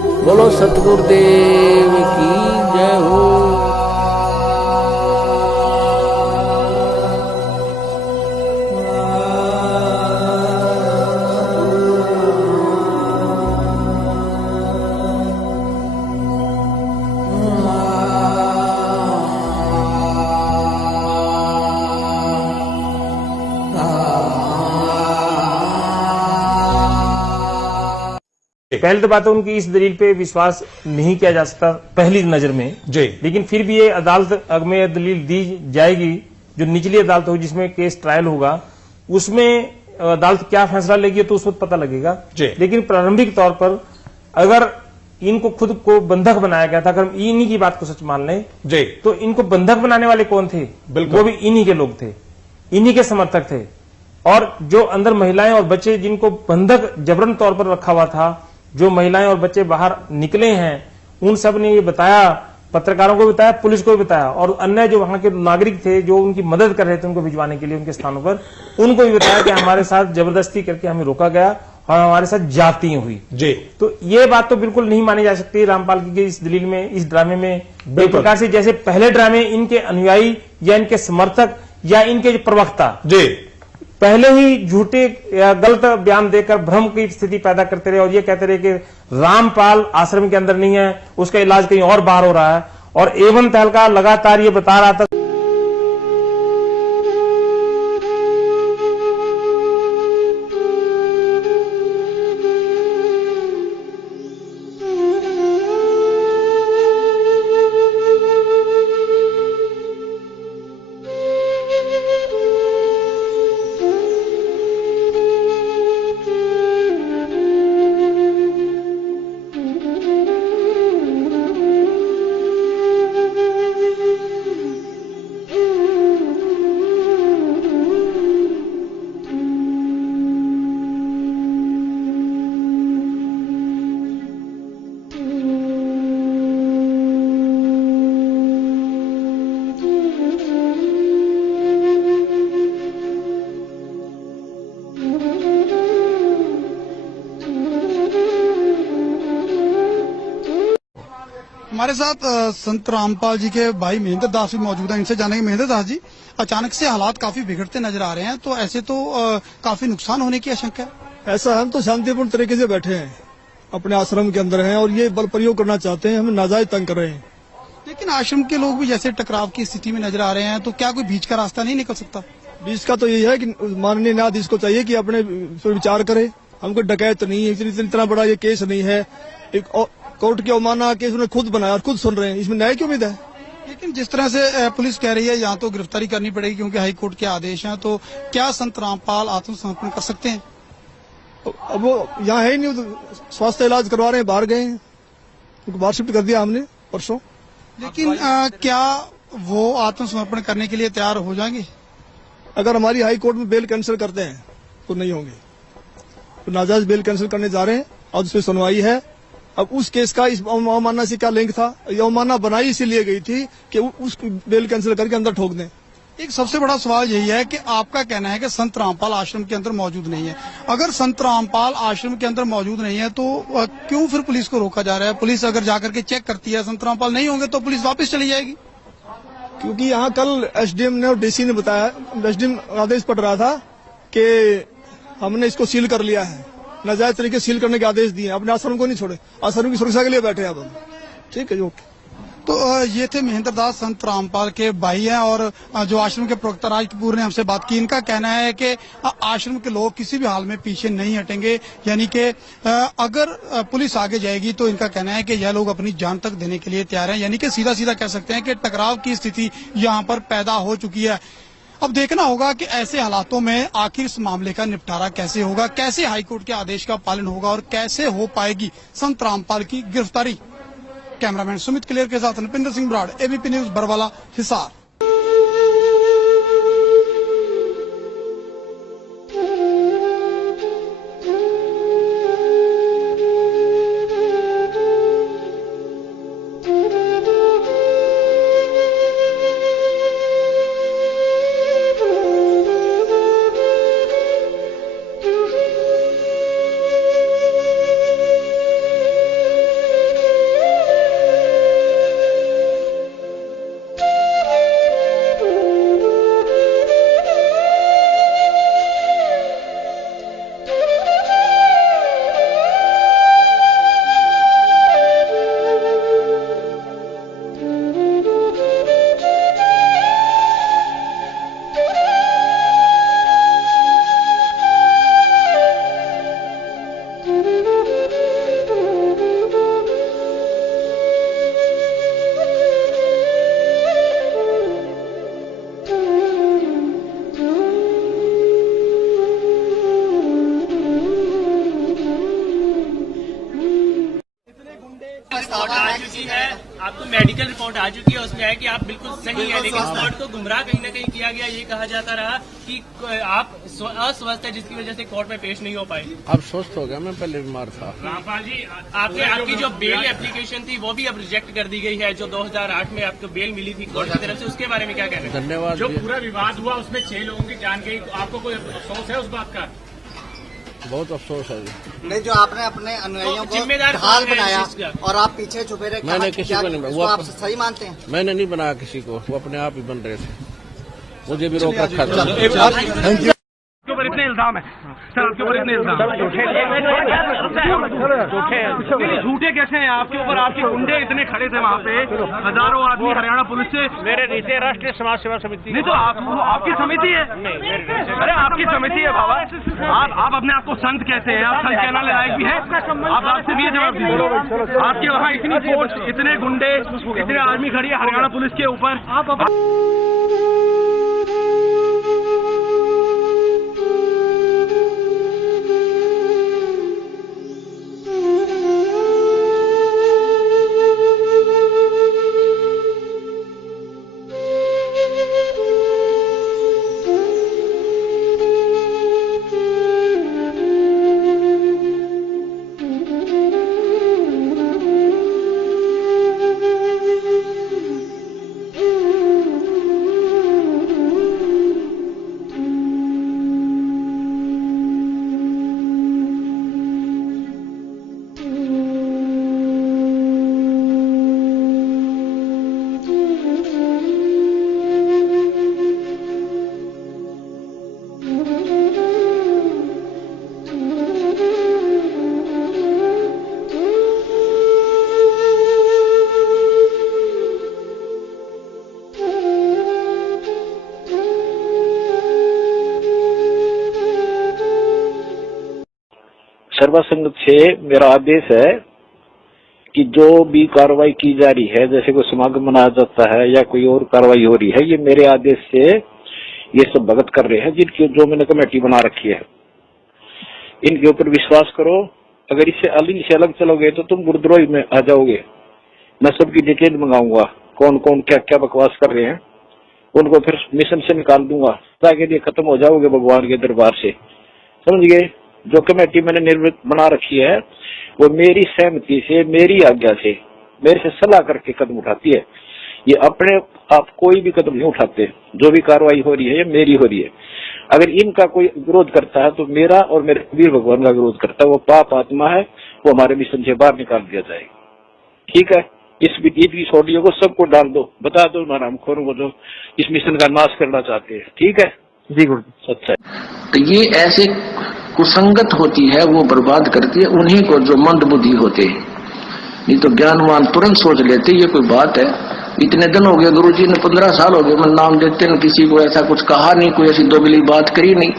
बोलो सतगुरुदेव की जय हो। पहले तो बात है उनकी इस दलील पे विश्वास नहीं किया जा सकता पहली नजर में जी, लेकिन फिर भी ये अदालत में दलील दी जाएगी जो निचली अदालत होगी जिसमें केस ट्रायल होगा, उसमें अदालत क्या फैसला लेगी तो उस वक्त पता लगेगा जी। लेकिन प्रारंभिक तौर पर अगर इनको खुद को बंधक बनाया गया था, अगर हम इन्हीं की बात को सच मान लें जी, तो इनको बंधक बनाने वाले कौन थे? वो भी इन्हीं के लोग थे, इन्हीं के समर्थक थे। और जो अंदर महिलाएं और बच्चे जिनको बंधक जबरन तौर पर रखा हुआ था, जो महिलाएं और बच्चे बाहर निकले हैं, उन सब ने ये बताया, पत्रकारों को बताया, पुलिस को भी बताया, और अन्य जो वहां के नागरिक थे जो उनकी मदद कर रहे थे उनको भिजवाने के लिए उनके स्थानों पर, उनको भी बताया कि हमारे साथ जबरदस्ती करके हमें रोका गया और हमारे साथ जाती हुई जी। तो ये बात तो बिल्कुल नहीं मानी जा सकती रामपाल की इस दलील में, इस ड्रामे में। एक प्रकार से जैसे पहले ड्रामे इनके अनुयायी या इनके समर्थक या इनके प्रवक्ता जी पहले ही झूठे या गलत बयान देकर भ्रम की स्थिति पैदा करते रहे और ये कहते रहे कि रामपाल आश्रम के अंदर नहीं है, उसका इलाज कहीं और बाहर हो रहा है। और एवं तहलका लगातार ये बता रहा था। हमारे साथ संत रामपाल जी के भाई महेंद्र दास भी मौजूद हैं। इनसे जानेंगे, महेंद्र दास जी, अचानक से हालात काफी बिगड़ते नजर आ रहे हैं, तो ऐसे तो काफी नुकसान होने की आशंका है। ऐसा हम तो शांतिपूर्ण तरीके से बैठे हैं, अपने आश्रम के अंदर हैं और ये बल प्रयोग करना चाहते हैं, हमें नाजायज तंग कर रहे हैं। लेकिन आश्रम के लोग भी जैसे टकराव की स्थिति में नजर आ रहे हैं, तो क्या कोई बीच का रास्ता नहीं निकल सकता? बीच का तो यही है कि माननीय न्यायाधीश को चाहिए कि अपने विचार करे। हमको डकैत नहीं है, इतना बड़ा ये केस नहीं है, एक कोर्ट की अवमानना केस उन्होंने खुद बनाया और खुद सुन रहे हैं, इसमें न्याय की उम्मीद है। लेकिन जिस तरह से पुलिस कह रही है यहाँ तो गिरफ्तारी करनी पड़ेगी क्योंकि हाई कोर्ट के आदेश हैं, तो क्या संत रामपाल आत्मसमर्पण कर सकते हैं? अब वो यहाँ है ही नहीं, स्वास्थ्य इलाज करवा रहे हैं, बाहर गए हैं, उनको बाहर शिफ्ट कर दिया हमने परसों। लेकिन क्या वो आत्मसमर्पण करने के लिए तैयार हो जाएंगे? अगर हमारी हाई कोर्ट में बेल कैंसिल करते हैं तो नहीं होंगे, तो नाजायज बेल कैंसिल करने जा रहे हैं और उस पर सुनवाई है। अब उस केस का इस अवमानना से क्या लिंक था? ये अवमानना बनाई इसीलिए गई थी कि उस बेल कैंसिल करके अंदर ठोक दें। एक सबसे बड़ा सवाल यही है कि आपका कहना है कि संत रामपाल आश्रम के अंदर मौजूद नहीं है। अगर संत रामपाल आश्रम के अंदर मौजूद नहीं है तो क्यों फिर पुलिस को रोका जा रहा है? पुलिस अगर जाकर के चेक करती है संत रामपाल नहीं होंगे तो पुलिस वापस चली जाएगी। क्योंकि यहाँ कल एसडीएम ने और डीसी ने बताया, एसडीएम आदेश पड़ रहा था कि हमने इसको सील कर लिया है, नाजायज तरीके सील करने के आदेश दिए, अपने आश्रम को नहीं छोड़े, आश्रम की सुरक्षा के लिए बैठे हैं अब हम। ठीक है, ओके। तो ये थे महेंद्र दास, संत रामपाल के भाई हैं और जो आश्रम के प्रवक्ता राज कपूर ने हमसे बात की। इनका कहना है कि आश्रम के लोग किसी भी हाल में पीछे नहीं हटेंगे, यानी कि अगर पुलिस आगे जाएगी तो इनका कहना है कि यह लोग अपनी जान तक देने के लिए तैयार हैं। यानी कि सीधा सीधा कह सकते हैं कि टकराव की स्थिति यहाँ पर पैदा हो चुकी है। अब देखना होगा कि ऐसे हालातों में आखिर इस मामले का निपटारा कैसे होगा, कैसे हाईकोर्ट के आदेश का पालन होगा और कैसे हो पाएगी संत रामपाल की गिरफ्तारी। कैमरामैन सुमित क्लियर के साथ Nripinder Singh Brar, ABP news, Barwala, Hisar. Report आ चुकी है, आपको मेडिकल रिपोर्ट आ चुकी है, उसमें है कि आप बिल्कुल सही है, लेकिन कोर्ट को गुमराह कहीं न कहीं किया गया। ये कहा जाता रहा कि आप अस्वस्थ है, जिसकी वजह से कोर्ट में पेश नहीं हो पाए। अब स्वस्थ हो गया, मैं पहले बीमार था। रामपाल जी, आपकी जो बेल एप्लीकेशन थी वो भी अब रिजेक्ट कर दी गई है, जो 2008 में आपको बेल मिली थी कोर्ट की तरफ से, उसके बारे में क्या कहना है? धन्यवाद। जो पूरा विवाद हुआ उसमें 6 लोगों की जान गई, आपको कोई अफसोस है उस बात का? बहुत अफसोस है जी। नहीं, जो आपने अपने अनुयायियों को जिम्मेदार ढाल कौन है बनाया इस चीज़ का? और आप पीछे छुपे रहे, मैंने किसी को नहीं, वो आप सही मानते हैं? मैंने नहीं बनाया किसी को, वो अपने आप ही बन रहे थे, मुझे भी रोक रखा था। आपके ऊपर इतने इल्जाम है सर, आपके ऊपर इतने इल्जाम झूठे कैसे हैं आपके ऊपर? आपके गुंडे इतने खड़े थे वहाँ पे, हजारों आदमी हरियाणा पुलिस से। मेरे नीचे राष्ट्रीय समाज सेवा समिति नहीं, तो आपकी समिति है? अरे आपकी समिति है बाबा, आप अपने आप को संत कहते हैं, आप संत कहना लायक भी है? आप आपसे भी जवाब दीजिए, आपके वहाँ इतनी फोर्स, इतने गुंडे, इतने आर्मी खड़ी है हरियाणा पुलिस के ऊपर। सर्वा संगत से मेरा आदेश है कि जो भी कार्रवाई की जा रही है, जैसे कोई समागम मनाया जाता है या कोई और कार्रवाई हो रही है, ये मेरे आदेश से ये सब भगत कर रहे हैं, जिनकी जो मैंने कमेटी बना रखी है। इनके ऊपर विश्वास करो, अगर इससे अलग चलोगे तो तुम गुरुद्रोही में आ जाओगे। मैं सबकी डिटेल मंगाऊंगा, कौन कौन क्या क्या बकवास कर रहे हैं, उनको फिर मिशन से निकाल दूंगा, ताकि ये खत्म हो जाओगे भगवान के दरबार से, समझ गए? जो कमेटी मैंने निर्मित बना रखी है वो मेरी सहमति से, मेरी आज्ञा से, मेरे से सलाह करके कदम उठाती है। ये अपने आप कोई भी कदम नहीं उठाते। जो भी कार्रवाई हो रही है ये मेरी हो रही है। अगर इनका कोई विरोध करता है तो मेरा और मेरे वीर भगवान का विरोध करता है, वो पाप आत्मा है, वो हमारे मिशन से बाहर निकाल दिया जाएगा। ठीक है? इस ईद ऑडियो को सबको डाल दो, बता दो हरामखोरों को जो इस मिशन का नाश करना चाहते हैं। ठीक है जी गुरु, सच्चा है। तो ये ऐसे कुसंगत होती है, वो बर्बाद करती है उन्हीं को जो मंद बुद्धि होते हैं। नहीं तो ज्ञानवान तुरंत सोच लेते ये कोई बात है। इतने दिन हो गए गुरुजी ने, 15 साल हो गए, मैं नाम देते न किसी को ऐसा कुछ कहा नहीं, कोई ऐसी दोगली बात करी नहीं।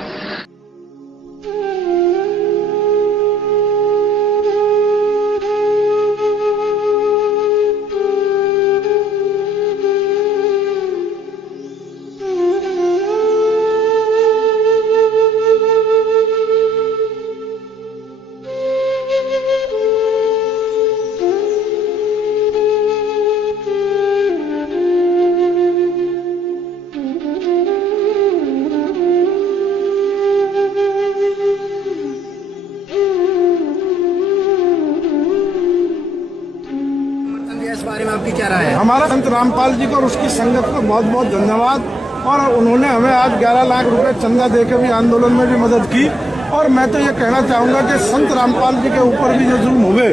इस बारे में आपकी क्या राय है? हमारा संत रामपाल जी को और उसकी संगत को बहुत बहुत धन्यवाद। और उन्होंने हमें आज 11 लाख रुपए चंदा देकर भी आंदोलन में भी मदद की। और मैं तो ये कहना चाहूंगा कि संत रामपाल जी के ऊपर भी जो जुल्म हुए,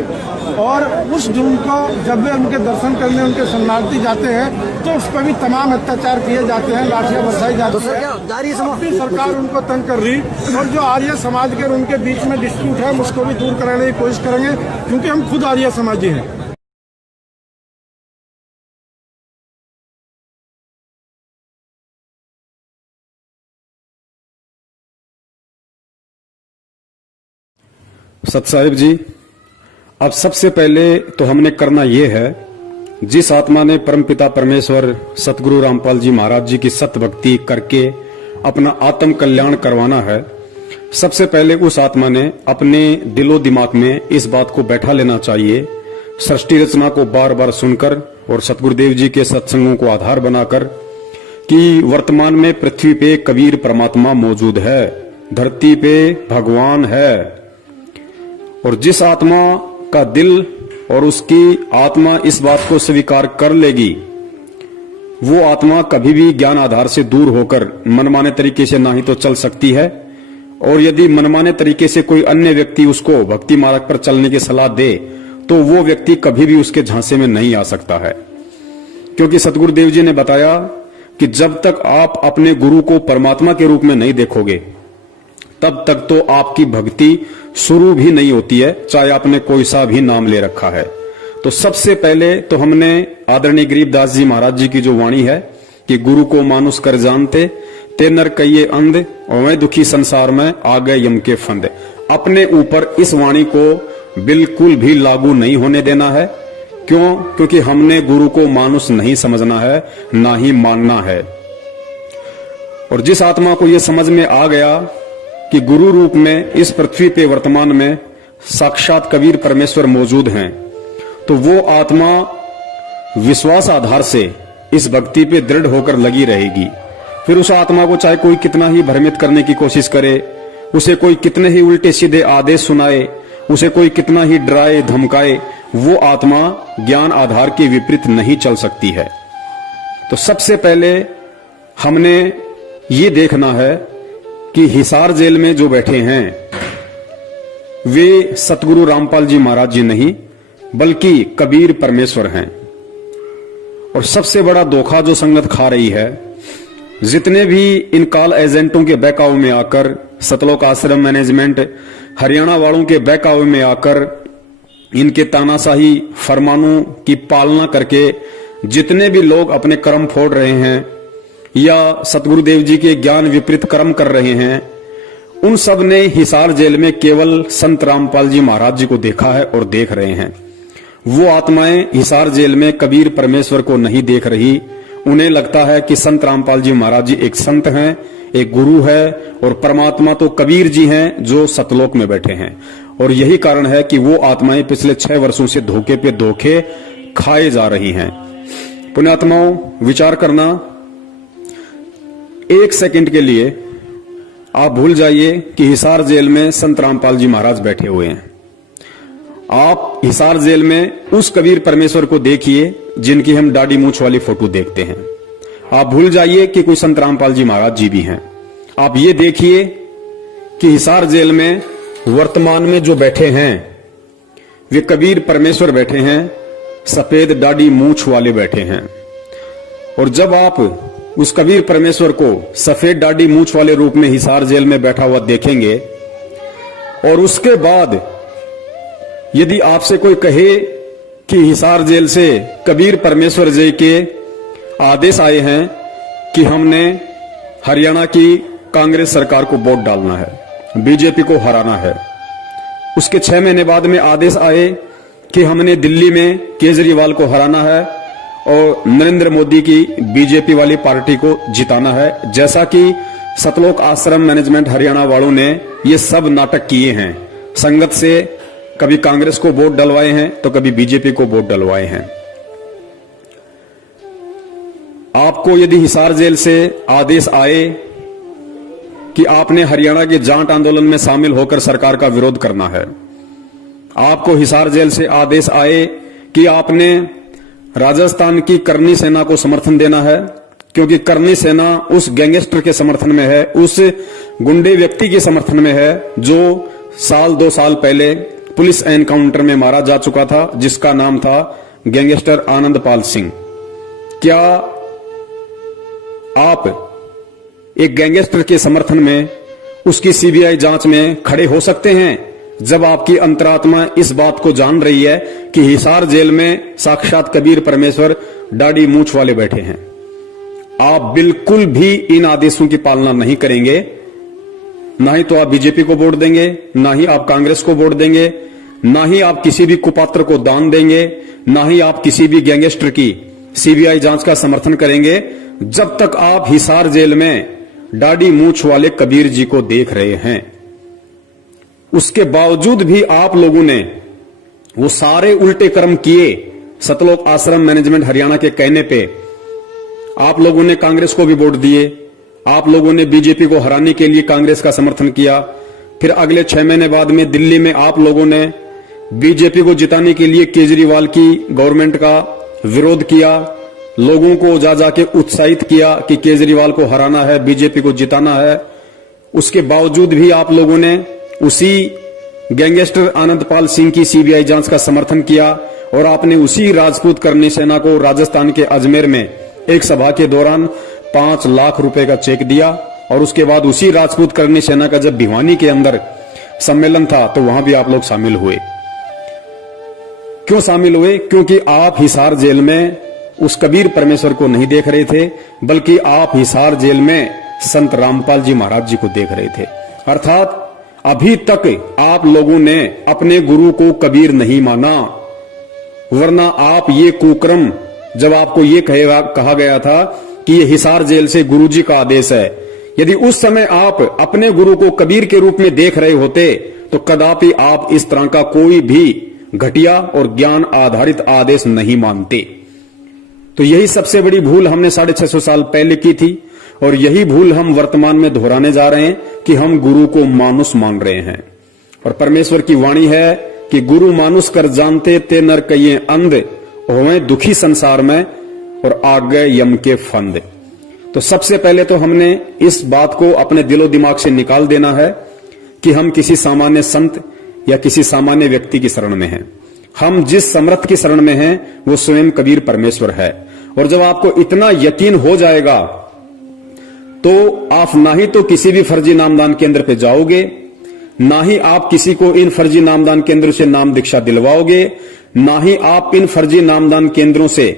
और उस जुल्म को जब वे उनके दर्शन करने उनके शरणार्थी जाते हैं तो उस पर भी तमाम अत्याचार किए जाते हैं, लाठियां बरसाई जाती है। सरकार उनको तंग कर रही, और जो आर्य समाज के और उनके बीच में डिस्प्यूट है उसको भी दूर कराने की कोशिश करेंगे, क्योंकि हम खुद आर्य समाजी हैं। सत साहिब जी, अब सबसे पहले तो हमने करना ये है, जिस आत्मा ने परमपिता परमेश्वर सतगुरु रामपाल जी महाराज जी की सत भक्ति करके अपना आत्म कल्याण करवाना है, सबसे पहले उस आत्मा ने अपने दिलो दिमाग में इस बात को बैठा लेना चाहिए सृष्टि रचना को बार बार सुनकर और सतगुरुदेव जी के सत्संगों को आधार बनाकर कि वर्तमान में पृथ्वी पे कबीर परमात्मा मौजूद है, धरती पे भगवान है, और जिस आत्मा का दिल और उसकी आत्मा इस बात को स्वीकार कर लेगी, वो आत्मा कभी भी ज्ञान आधार से दूर होकर मनमाने तरीके से ना ही तो चल सकती है, और यदि मनमाने तरीके से कोई अन्य व्यक्ति उसको भक्ति मार्ग पर चलने की सलाह दे तो वो व्यक्ति कभी भी उसके झांसे में नहीं आ सकता है। क्योंकि सतगुरुदेव जी ने बताया कि जब तक आप अपने गुरु को परमात्मा के रूप में नहीं देखोगे तब तक तो आपकी भक्ति शुरू भी नहीं होती है, चाहे आपने कोई सा भी नाम ले रखा है। तो सबसे पहले तो हमने आदरणीय गरीबदास जी महाराज जी की जो वाणी है कि गुरु को मानुष कर जानते ते नर कहिए अंध और मैं दुखी संसार में आ गए यम के फंद, अपने ऊपर इस वाणी को बिल्कुल भी लागू नहीं होने देना है। क्यों? क्योंकि हमने गुरु को मानुष नहीं समझना है, ना ही मानना है। और जिस आत्मा को यह समझ में आ गया कि गुरु रूप में इस पृथ्वी पे वर्तमान में साक्षात कबीर परमेश्वर मौजूद हैं, तो वो आत्मा विश्वास आधार से इस भक्ति पे दृढ़ होकर लगी रहेगी। फिर उस आत्मा को चाहे कोई कितना ही भ्रमित करने की कोशिश करे, उसे कोई कितने ही उल्टे सीधे आदेश सुनाए, उसे कोई कितना ही डराए धमकाए, वो आत्मा ज्ञान आधार के विपरीत नहीं चल सकती है। तो सबसे पहले हमने ये देखना है कि हिसार जेल में जो बैठे हैं वे सतगुरु रामपाल जी महाराज जी नहीं बल्कि कबीर परमेश्वर हैं। और सबसे बड़ा धोखा जो संगत खा रही है, जितने भी इन काल एजेंटों के बहकावे में आकर, सतलोक आश्रम मैनेजमेंट हरियाणा वालों के बहकावे में आकर, इनके तानाशाही फरमानों की पालना करके जितने भी लोग अपने कर्म फोड़ रहे हैं या सतगुरुदेव जी के ज्ञान विपरीत कर्म कर रहे हैं, उन सब ने हिसार जेल में केवल संत रामपाल जी महाराज जी को देखा है और देख रहे हैं। वो आत्माएं हिसार जेल में कबीर परमेश्वर को नहीं देख रही। उन्हें लगता है कि संत रामपाल जी महाराज जी एक संत हैं, एक गुरु है, और परमात्मा तो कबीर जी हैं जो सतलोक में बैठे हैं। और यही कारण है कि वो आत्माएं पिछले 6 वर्षों से धोखे पे धोखे खाए जा रही हैं। पुण्यात्माओं, विचार करना, 1 सेकंड के लिए आप भूल जाइए कि हिसार जेल में संत रामपाल जी महाराज बैठे हुए हैं। आप हिसार जेल में उस कबीर परमेश्वर को देखिए जिनकी हम दाढ़ी मूंछ वाली फोटो देखते हैं। आप भूल जाइए कि कोई संत रामपाल जी महाराज जी भी हैं। आप ये देखिए कि हिसार जेल में वर्तमान में जो बैठे हैं वे कबीर परमेश्वर बैठे हैं, सफेद दाढ़ी मूंछ वाले बैठे हैं। और जब आप उस कबीर परमेश्वर को सफेद दाढ़ी मूंछ वाले रूप में हिसार जेल में बैठा हुआ देखेंगे, और उसके बाद यदि आपसे कोई कहे कि हिसार जेल से कबीर परमेश्वर जी के आदेश आए हैं कि हमने हरियाणा की कांग्रेस सरकार को वोट डालना है, बीजेपी को हराना है, उसके 6 महीने बाद में आदेश आए कि हमने दिल्ली में केजरीवाल को हराना है और नरेंद्र मोदी की बीजेपी वाली पार्टी को जिताना है, जैसा कि सतलोक आश्रम मैनेजमेंट हरियाणा वालों ने ये सब नाटक किए हैं। संगत से कभी कांग्रेस को वोट डलवाए हैं तो कभी बीजेपी को वोट डलवाए हैं। आपको यदि हिसार जेल से आदेश आए कि आपने हरियाणा के जाट आंदोलन में शामिल होकर सरकार का विरोध करना है, आपको हिसार जेल से आदेश आए कि आपने राजस्थान की करनी सेना को समर्थन देना है, क्योंकि करनी सेना उस गैंगस्टर के समर्थन में है, उस गुंडे व्यक्ति के समर्थन में है जो 1-2 साल पहले पुलिस एनकाउंटर में मारा जा चुका था, जिसका नाम था गैंगस्टर आनंदपाल सिंह। क्या आप एक गैंगस्टर के समर्थन में उसकी सीबीआई जांच में खड़े हो सकते हैं जब आपकी अंतरात्मा इस बात को जान रही है कि हिसार जेल में साक्षात कबीर परमेश्वर दाढ़ी मूंछ वाले बैठे हैं? आप बिल्कुल भी इन आदेशों की पालना नहीं करेंगे। ना ही तो आप बीजेपी को वोट देंगे, ना ही आप कांग्रेस को वोट देंगे, ना ही आप किसी भी कुपात्र को दान देंगे, ना ही आप किसी भी गैंगस्टर की सीबीआई जांच का समर्थन करेंगे, जब तक आप हिसार जेल में दाढ़ी मूंछ वाले कबीर जी को देख रहे हैं। उसके बावजूद भी आप लोगों ने वो सारे उल्टे कर्म किए सतलोक आश्रम मैनेजमेंट हरियाणा के कहने पे। आप लोगों ने कांग्रेस को भी वोट दिए, आप लोगों ने बीजेपी को हराने के लिए कांग्रेस का समर्थन किया। फिर अगले 6 महीने बाद में दिल्ली में आप लोगों ने बीजेपी को जिताने के लिए केजरीवाल की गवर्नमेंट का विरोध किया, लोगों को जा जाके उत्साहित किया कि केजरीवाल को हराना है, बीजेपी को जिताना है। उसके बावजूद भी आप लोगों ने उसी गैंगस्टर आनंदपाल सिंह की सीबीआई जांच का समर्थन किया और आपने उसी राजपूत करनी सेना को राजस्थान के अजमेर में एक सभा के दौरान 5 लाख रुपए का चेक दिया। और उसके बाद उसी राजपूत करनी सेना का जब भिवानी के अंदर सम्मेलन था तो वहां भी आप लोग शामिल हुए। क्यों शामिल हुए? क्योंकि आप हिसार जेल में उस कबीर परमेश्वर को नहीं देख रहे थे, बल्कि आप हिसार जेल में संत रामपाल जी महाराज जी को देख रहे थे। अर्थात अभी तक आप लोगों ने अपने गुरु को कबीर नहीं माना, वरना आप ये कुक्रम, जब आपको ये कहा गया था कि ये हिसार जेल से गुरुजी का आदेश है, यदि उस समय आप अपने गुरु को कबीर के रूप में देख रहे होते तो कदापि आप इस तरह का कोई भी घटिया और ज्ञान आधारित आदेश नहीं मानते। तो यही सबसे बड़ी भूल हमने 650 साल पहले की थी और यही भूल हम वर्तमान में दोहराने जा रहे हैं कि हम गुरु को मानुष मान रहे हैं। और परमेश्वर की वाणी है कि गुरु मानुष कर जानते ते नर कहिए अंध, होवे दुखी संसार में और आग गए यम के फंद। तो सबसे पहले तो हमने इस बात को अपने दिलो दिमाग से निकाल देना है कि हम किसी सामान्य संत या किसी सामान्य व्यक्ति की शरण में हैं। हम जिस समर्थ की शरण में हैं वो स्वयं कबीर परमेश्वर है। और जब आपको इतना यकीन हो जाएगा तो आप ना ही तो किसी भी फर्जी नामदान केंद्र पे जाओगे, ना ही आप किसी को इन फर्जी नामदान केंद्रों से नाम दीक्षा दिलवाओगे, ना ही आप इन फर्जी नामदान केंद्रों से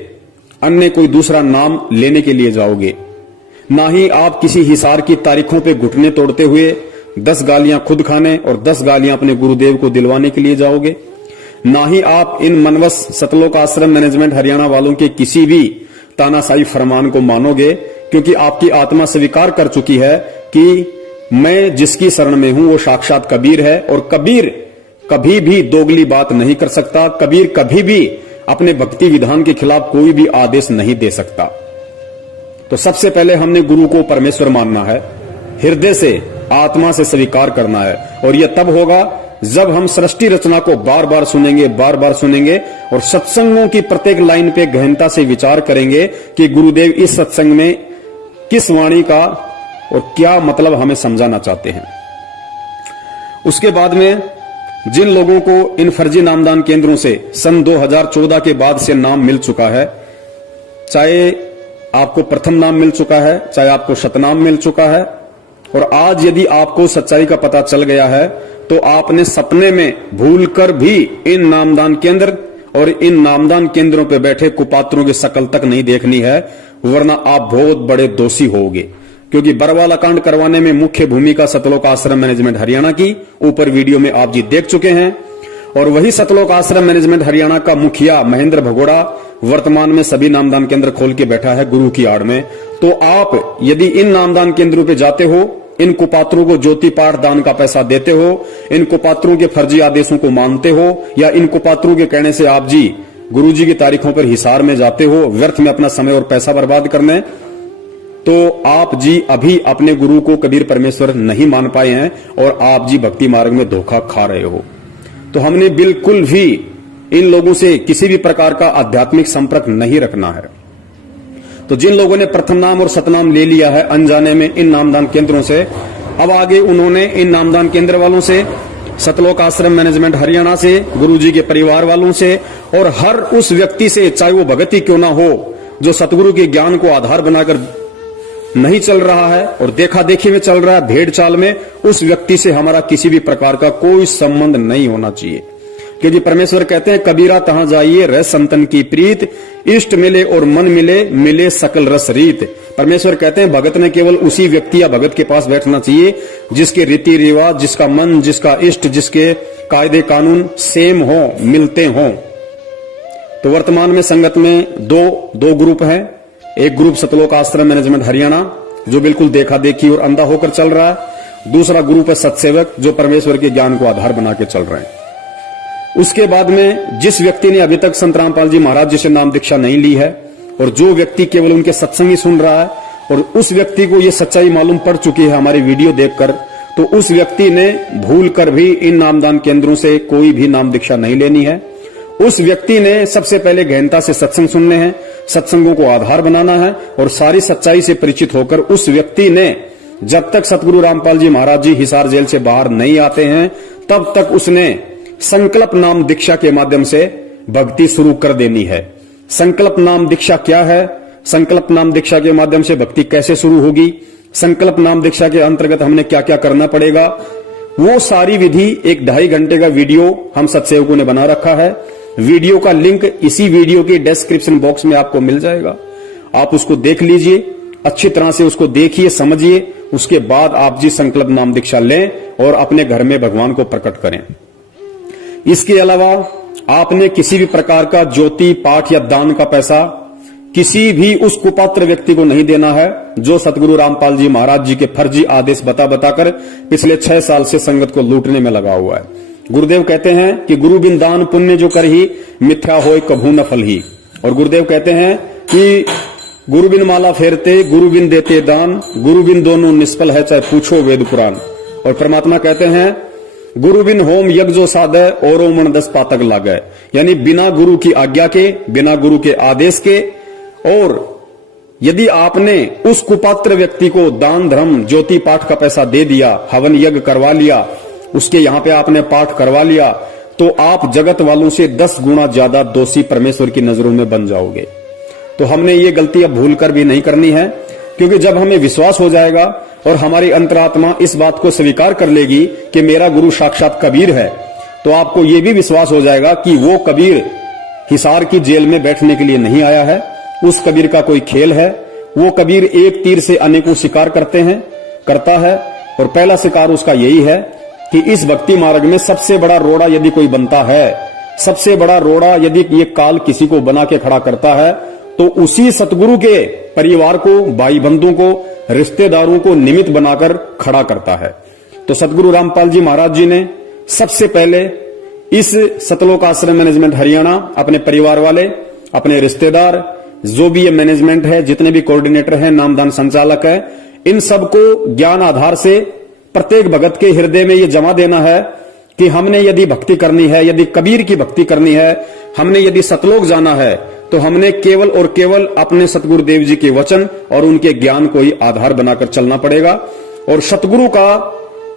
अन्य कोई दूसरा नाम लेने के लिए जाओगे, ना ही आप किसी हिसार की तारीखों पे घुटने तोड़ते हुए 10 गालियां खुद खाने और 10 गालियां अपने गुरुदेव को दिलवाने के लिए जाओगे, ना ही आप इन मनवस सतलोक आश्रम मैनेजमेंट हरियाणा वालों के किसी भी तानाशाही फरमान को मानोगे, क्योंकि आपकी आत्मा स्वीकार कर चुकी है कि मैं जिसकी शरण में हूं वो साक्षात कबीर है। और कबीर कभी भी दोगली बात नहीं कर सकता, कबीर कभी भी अपने भक्ति विधान के खिलाफ कोई भी आदेश नहीं दे सकता। तो सबसे पहले हमने गुरु को परमेश्वर मानना है, हृदय से आत्मा से स्वीकार करना है। और यह तब होगा जब हम सृष्टि रचना को बार बार सुनेंगे और सत्संगों की प्रत्येक लाइन पे गहनता से विचार करेंगे कि गुरुदेव इस सत्संग में किस वाणी का और क्या मतलब हमें समझाना चाहते हैं। उसके बाद में जिन लोगों को इन फर्जी नामदान केंद्रों से सन 2014 के बाद से नाम मिल चुका है, चाहे आपको प्रथम नाम मिल चुका है, चाहे आपको शतनाम मिल चुका है, और आज यदि आपको सच्चाई का पता चल गया है तो आपने सपने में भूलकर भी इन नामदान केंद्र और इन नामदान केंद्रों पे बैठे कुपात्रों की शक्ल तक नहीं देखनी है, वरना आप बहुत बड़े दोषी होगे। क्योंकि बरवाला कांड करवाने में मुख्य भूमिका सतलोक आश्रम मैनेजमेंट हरियाणा की ऊपर वीडियो में आप जी देख चुके हैं। और वही सतलोक आश्रम मैनेजमेंट हरियाणा का मुखिया महेंद्र भगोड़ा वर्तमान में सभी नामदान केंद्र खोल के बैठा है गुरु की आड़ में। तो आप यदि इन नामदान केंद्रों पे जाते हो, इन कुपात्रों को ज्योति पाठ दान का पैसा देते हो, इन कुपात्रों के फर्जी आदेशों को मानते हो, या इन कुपात्रों के कहने से आप जी गुरुजी की तारीखों पर हिसार में जाते हो व्यर्थ में अपना समय और पैसा बर्बाद करने, तो आप जी अभी अपने गुरु को कबीर परमेश्वर नहीं मान पाए हैं और आप जी भक्ति मार्ग में धोखा खा रहे हो। तो हमने बिल्कुल भी इन लोगों से किसी भी प्रकार का आध्यात्मिक संपर्क नहीं रखना है। तो जिन लोगों ने प्रथम नाम और सतनाम ले लिया है अनजाने में इन नामदान केंद्रों से, अब आगे उन्होंने इन नामदान केंद्र वालों से, सतलोक आश्रम मैनेजमेंट हरियाणा से, गुरुजी के परिवार वालों से और हर उस व्यक्ति से, चाहे वो भगत ही क्यों ना हो, जो सतगुरु के ज्ञान को आधार बनाकर नहीं चल रहा है और देखा देखी में चल रहा है, भेड़ चाल में, उस व्यक्ति से हमारा किसी भी प्रकार का कोई संबंध नहीं होना चाहिए। क्योंकि परमेश्वर कहते हैं कबीरा तहां जाइए रह संतन की प्रीत, इष्ट मिले और मन मिले, मिले सकल रस रीत। परमेश्वर कहते हैं भगत ने केवल उसी व्यक्ति या भगत के पास बैठना चाहिए जिसके रीति रिवाज, जिसका मन, जिसका इष्ट, जिसके कायदे कानून सेम हो, मिलते हो। तो वर्तमान में संगत में दो ग्रुप हैं। एक ग्रुप सतलोक आश्रम मैनेजमेंट हरियाणा जो बिल्कुल देखा देखी और अंधा होकर चल रहा है, दूसरा ग्रुप है सत्सेवक जो परमेश्वर के ज्ञान को आधार बना के चल रहे हैं। उसके बाद में जिस व्यक्ति ने अभी तक संत रामपाल जी महाराज जी से नाम दीक्षा नहीं ली है और जो व्यक्ति केवल उनके सत्संग ही सुन रहा है और उस व्यक्ति को ये सच्चाई मालूम पड़ चुकी है हमारी वीडियो देखकर, तो उस व्यक्ति ने भूल कर भी इन नामदान केंद्रों से कोई भी नाम दीक्षा नहीं लेनी है। उस व्यक्ति ने सबसे पहले गहनता से सत्संग सुनने हैं, सत्संगों को आधार बनाना है और सारी सच्चाई से परिचित होकर उस व्यक्ति ने जब तक सतगुरु रामपाल जी महाराज जी हिसार जेल से बाहर नहीं आते हैं तब तक उसने संकल्प नाम दीक्षा के माध्यम से भक्ति शुरू कर देनी है। संकल्प नाम दीक्षा क्या है, संकल्प नाम दीक्षा के माध्यम से भक्ति कैसे शुरू होगी, संकल्प नाम दीक्षा के अंतर्गत हमने क्या क्या करना पड़ेगा, वो सारी विधि 1-2.5 घंटे का वीडियो हम सत्सेवकों ने बना रखा है। वीडियो का लिंक इसी वीडियो के डिस्क्रिप्शन बॉक्स में आपको मिल जाएगा। आप उसको देख लीजिए, अच्छी तरह से उसको देखिए, समझिए, उसके बाद आप जी संकल्प नाम दीक्षा लें और अपने घर में भगवान को प्रकट करें। इसके अलावा आपने किसी भी प्रकार का ज्योति पाठ या दान का पैसा किसी भी उस कुपात्र व्यक्ति को नहीं देना है जो सतगुरु रामपाल जी महाराज जी के फर्जी आदेश बताकर पिछले 6 साल से संगत को लूटने में लगा हुआ है। गुरुदेव कहते हैं कि गुरु बिन दान पुण्य जो कर ही मिथ्या होय कभू न फल ही। और गुरुदेव कहते हैं कि गुरु बिन माला फेरते गुरु बिन देते दान, गुरु बिन दोनों निष्फल है चाहे पूछो वेद पुराण। और परमात्मा कहते हैं गुरु बिन होम यज्ञ जो साधे औरों मन 10 पातक लागे। यानी बिना गुरु की आज्ञा के, बिना गुरु के आदेश के, और यदि आपने उस कुपात्र व्यक्ति को दान धर्म ज्योति पाठ का पैसा दे दिया, हवन यज्ञ करवा लिया, उसके यहां पे आपने पाठ करवा लिया, तो आप जगत वालों से 10 गुना ज्यादा दोषी परमेश्वर की नजरों में बन जाओगे। तो हमने ये गलती अब भूल कर भी नहीं करनी है, क्योंकि जब हमें विश्वास हो जाएगा और हमारी अंतरात्मा इस बात को स्वीकार कर लेगी कि मेरा गुरु साक्षात कबीर है, तो आपको यह भी विश्वास हो जाएगा कि वो कबीर हिसार की जेल में बैठने के लिए नहीं आया है, उस कबीर का कोई खेल है। वो कबीर एक तीर से अनेकों शिकार करता है और पहला शिकार उसका यही है कि इस भक्ति मार्ग में सबसे बड़ा रोड़ा यदि कोई बनता है, सबसे बड़ा रोड़ा यदि ये काल किसी को बना के खड़ा करता है, तो उसी सतगुरु के परिवार को, भाई बंधुओं को, रिश्तेदारों को निमित्त बनाकर खड़ा करता है। तो सतगुरु रामपाल जी महाराज जी ने सबसे पहले इस सतलोक आश्रम मैनेजमेंट हरियाणा अपने परिवार वाले, अपने रिश्तेदार, जो भी ये मैनेजमेंट है, जितने भी कोऑर्डिनेटर हैं, नामदान संचालक है, इन सबको ज्ञान आधार से प्रत्येक भगत के हृदय में ये जमा देना है कि हमने यदि भक्ति करनी है, यदि कबीर की भक्ति करनी है, हमने यदि सतलोक जाना है, तो हमने केवल और केवल अपने सतगुरुदेव जी के वचन और उनके ज्ञान को ही आधार बनाकर चलना पड़ेगा। और सतगुरु का,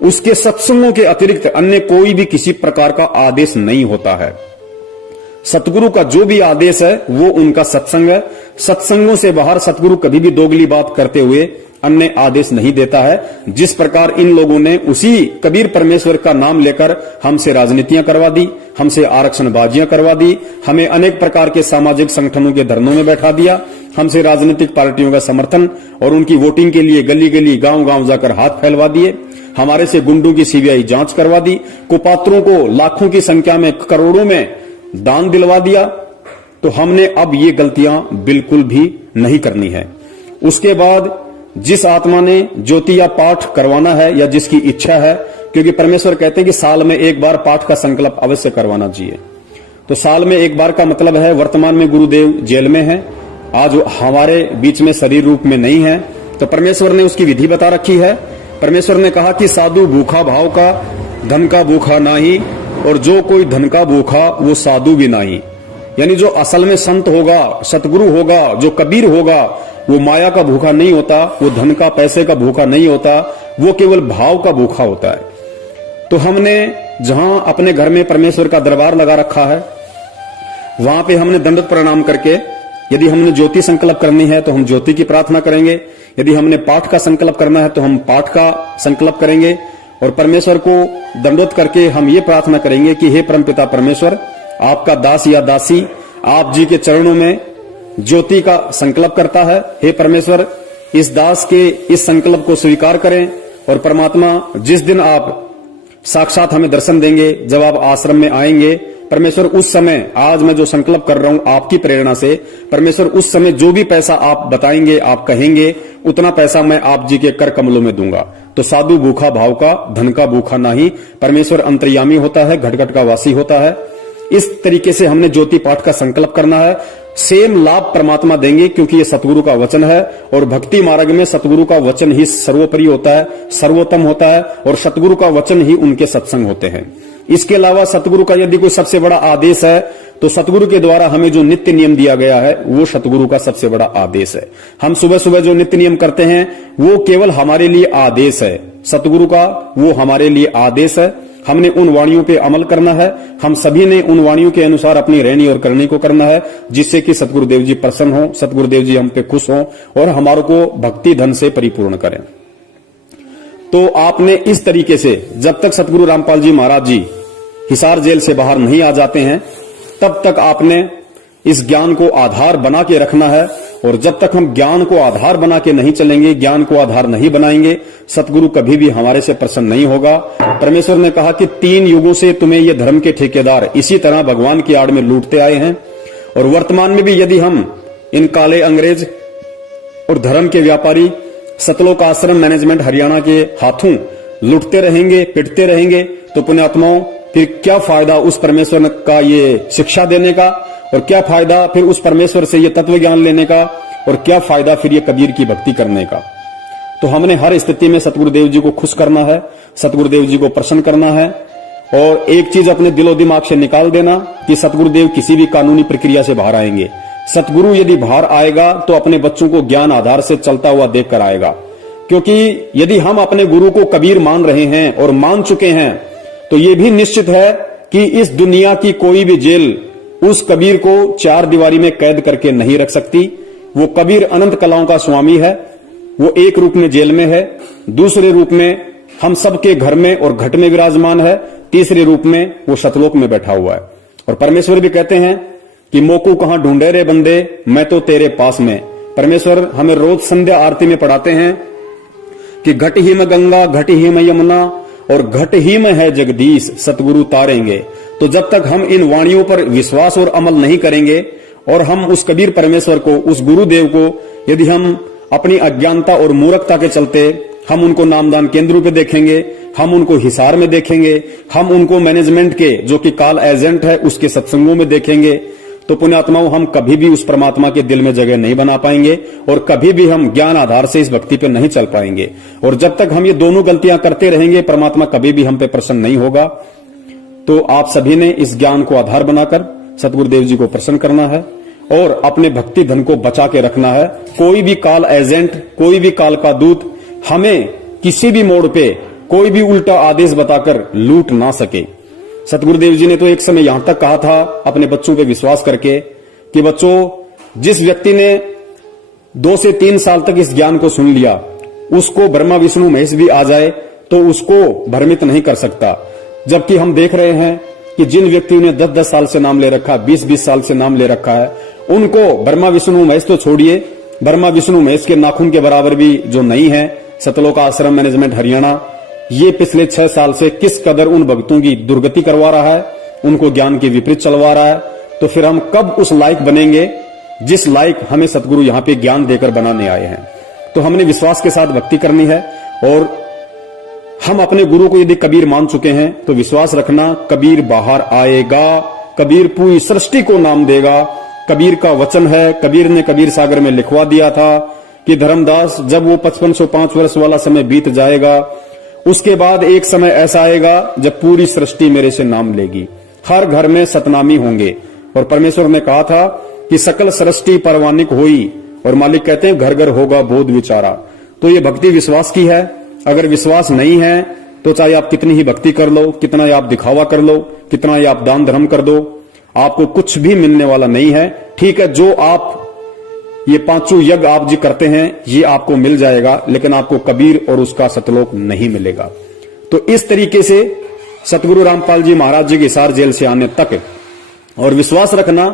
उसके सत्संगों के अतिरिक्त अन्य कोई भी किसी प्रकार का आदेश नहीं होता है। सतगुरु का जो भी आदेश है वो उनका सत्संग है। सत्संगों से बाहर सतगुरु कभी भी दोगली बात करते हुए अन्य आदेश नहीं देता है। जिस प्रकार इन लोगों ने उसी कबीर परमेश्वर का नाम लेकर हमसे राजनीतियां करवा दी, हमसे आरक्षणबाजियां करवा दी, हमें अनेक प्रकार के सामाजिक संगठनों के धरनों में बैठा दिया, हमसे राजनीतिक पार्टियों का समर्थन और उनकी वोटिंग के लिए गली गली गांव गांव जाकर हाथ फैलवा दिए, हमारे से गुंडों की सीबीआई जांच करवा दी, कुपात्रों को लाखों की संख्या में, करोड़ों में दान दिलवा दिया। तो हमने अब ये गलतियां बिल्कुल भी नहीं करनी है। उसके बाद जिस आत्मा ने ज्योति या पाठ करवाना है या जिसकी इच्छा है, क्योंकि परमेश्वर कहते हैं कि साल में एक बार पाठ का संकल्प अवश्य करवाना चाहिए। तो साल में एक बार का मतलब है, वर्तमान में गुरुदेव जेल में हैं, आज हमारे बीच में शरीर रूप में नहीं है, तो परमेश्वर ने उसकी विधि बता रखी है। परमेश्वर ने कहा कि साधु भूखा भाव का, धन का भूखा नाही, और जो कोई धन का भूखा वो साधु भी नहीं। यानी जो असल में संत होगा, सतगुरु होगा, जो कबीर होगा, वो माया का भूखा नहीं होता, वो धन का पैसे का भूखा नहीं होता, वो केवल भाव का भूखा होता है। तो हमने जहां अपने घर में परमेश्वर का दरबार लगा रखा है, वहां पे हमने दंडवत प्रणाम करके, यदि हमने ज्योति संकल्प करनी है तो हम ज्योति की प्रार्थना करेंगे, यदि हमने पाठ का संकल्प करना है तो हम पाठ का संकल्प करेंगे, और परमेश्वर को दंडवत करके हम ये प्रार्थना करेंगे कि हे परमपिता परमेश्वर, आपका दास या दासी आप जी के चरणों में ज्योति का संकल्प करता है। हे परमेश्वर, इस दास के इस संकल्प को स्वीकार करें, और परमात्मा जिस दिन आप साक्षात हमें दर्शन देंगे, जब आप आश्रम में आएंगे, परमेश्वर उस समय, आज मैं जो संकल्प कर रहा हूं आपकी प्रेरणा से, परमेश्वर उस समय जो भी पैसा आप बताएंगे, आप कहेंगे, उतना पैसा मैं आप जी के कर कमलों में दूंगा। तो साधु भूखा भाव का, धन का भूखा नहीं। परमेश्वर अंतर्यामी होता है, घट घट का वासी होता है। इस तरीके से हमने ज्योति पाठ का संकल्प करना है। सेम लाभ परमात्मा देंगे, क्योंकि ये सतगुरु का वचन है और भक्ति मार्ग में सतगुरु का वचन ही सर्वोपरि होता है, सर्वोत्तम होता है और सतगुरु का वचन ही उनके सत्संग होते हैं। इसके अलावा सतगुरु का यदि कोई सबसे बड़ा आदेश है तो सतगुरु के द्वारा हमें जो नित्य नियम दिया गया है वो सतगुरु का सबसे बड़ा आदेश है। हम सुबह सुबह जो नित्य नियम करते हैं वो केवल हमारे लिए आदेश है, सतगुरु का वो हमारे लिए आदेश है। हमने उन वाणियों पे अमल करना है, हम सभी ने उन वाणियों के अनुसार अपनी रहनी और करनी को करना है, जिससे कि सतगुरुदेव जी प्रसन्न हो, सतगुरुदेव जी हम पे खुश हो और हमारे को भक्ति धन से परिपूर्ण करें। तो आपने इस तरीके से जब तक सतगुरु रामपाल जी महाराज जी हिसार जेल से बाहर नहीं आ जाते हैं तब तक आपने इस ज्ञान को आधार बना के रखना है। और जब तक हम ज्ञान को आधार बना के नहीं चलेंगे, ज्ञान को आधार नहीं बनाएंगे, सतगुरु कभी भी हमारे से प्रसन्न नहीं होगा। परमेश्वर ने कहा कि 3 युगों से तुम्हें ये धर्म के ठेकेदार इसी तरह भगवान की आड़ में लूटते आए हैं और वर्तमान में भी यदि हम इन काले अंग्रेज और धर्म के व्यापारी सतलोक आश्रम मैनेजमेंट हरियाणा के हाथों लुटते रहेंगे, पिटते रहेंगे, तो पुण्यात्माओं फिर क्या फायदा उस परमेश्वर का ये शिक्षा देने का, और क्या फायदा फिर उस परमेश्वर से ये तत्व ज्ञान लेने का, और क्या फायदा फिर ये कबीर की भक्ति करने का। तो हमने हर स्थिति में सतगुरुदेव जी को खुश करना है, सतगुरुदेव जी को प्रसन्न करना है। और एक चीज अपने दिलो दिमाग से निकाल देना कि सतगुरुदेव किसी भी कानूनी प्रक्रिया से बाहर आएंगे। सतगुरु यदि बाहर आएगा तो अपने बच्चों को ज्ञान आधार से चलता हुआ देखकर आएगा, क्योंकि यदि हम अपने गुरु को कबीर मान रहे हैं और मान चुके हैं तो ये भी निश्चित है कि इस दुनिया की कोई भी जेल उस कबीर को 4 दीवारी में कैद करके नहीं रख सकती। वो कबीर अनंत कलाओं का स्वामी है, वो एक रूप में जेल में है, दूसरे रूप में हम सबके घर में और घट में विराजमान है, तीसरे रूप में वो सतलोक में बैठा हुआ है। और परमेश्वर भी कहते हैं कि मोकू कहां ढूंढे रे बंदे, मैं तो तेरे पास में। परमेश्वर हमें रोज संध्या आरती में पढ़ाते हैं कि घट ही में गंगा, घट ही में यमुना और घट ही में है जगदीश, सतगुरु तारेंगे। तो जब तक हम इन वाणियों पर विश्वास और अमल नहीं करेंगे और हम उस कबीर परमेश्वर को, उस गुरुदेव को यदि हम अपनी अज्ञानता और मूर्खता के चलते हम उनको नामदान केंद्रों पे देखेंगे, हम उनको हिसार में देखेंगे, हम उनको मैनेजमेंट के जो कि काल एजेंट है उसके सत्संगों में देखेंगे, तो पुण्यात्माओं हम कभी भी उस परमात्मा के दिल में जगह नहीं बना पाएंगे और कभी भी हम ज्ञान आधार से इस भक्ति पे नहीं चल पाएंगे। और जब तक हम ये दोनों गलतियां करते रहेंगे परमात्मा कभी भी हम पे प्रसन्न नहीं होगा। तो आप सभी ने इस ज्ञान को आधार बनाकर सतगुरुदेव जी को प्रसन्न करना है और अपने भक्ति धन को बचा के रखना है। कोई भी काल एजेंट, कोई भी काल का दूत हमें किसी भी मोड़ पे कोई भी उल्टा आदेश बताकर लूट ना सके। सतगुरुदेव जी ने तो एक समय यहां तक कहा था अपने बच्चों पे विश्वास करके कि बच्चों, जिस व्यक्ति ने 2 से 3 साल तक इस ज्ञान को सुन लिया उसको ब्रह्मा विष्णु महेश भी आ जाए तो उसको भ्रमित नहीं कर सकता। जबकि हम देख रहे हैं कि जिन व्यक्तियों ने 10-10 साल से नाम ले रखा, 20-20 साल से नाम ले रखा है, उनको ब्रह्मा विष्णु महेश तो छोड़िए, ब्रह्मा विष्णु महेश के नाखून के बराबर भी जो नहीं है, सतलोक आश्रम मैनेजमेंट हरियाणा ये पिछले 6 साल से किस कदर उन भक्तों की दुर्गति करवा रहा है, उनको ज्ञान के विपरीत चलवा रहा है। तो फिर हम कब उस लायक बनेंगे जिस लायक हमें सतगुरु यहां पे ज्ञान देकर बनाने आए हैं। तो हमने विश्वास के साथ भक्ति करनी है और हम अपने गुरु को यदि कबीर मान चुके हैं तो विश्वास रखना कबीर बाहर आएगा, कबीर पूरी सृष्टि को नाम देगा। कबीर का वचन है, कबीर ने कबीर सागर में लिखवा दिया था कि धर्मदास जब वो 5505 वर्ष वाला समय बीत जाएगा उसके बाद एक समय ऐसा आएगा जब पूरी सृष्टि मेरे से नाम लेगी, हर घर में सतनामी होंगे। और परमेश्वर ने कहा था कि सकल सृष्टि परवानिक होई, और मालिक कहते हैं घर घर होगा बोध विचारा। तो ये भक्ति विश्वास की है। अगर विश्वास नहीं है तो चाहे आप कितनी ही भक्ति कर लो, कितना ही आप दिखावा कर लो, कितना ही आप दान धर्म कर दो, आपको कुछ भी मिलने वाला नहीं है। ठीक है, जो आप ये 5 यज्ञ आप जी करते हैं ये आपको मिल जाएगा, लेकिन आपको कबीर और उसका सतलोक नहीं मिलेगा। तो इस तरीके से सतगुरु रामपाल जी महाराज जी के हिसार जेल से आने तक, और विश्वास रखना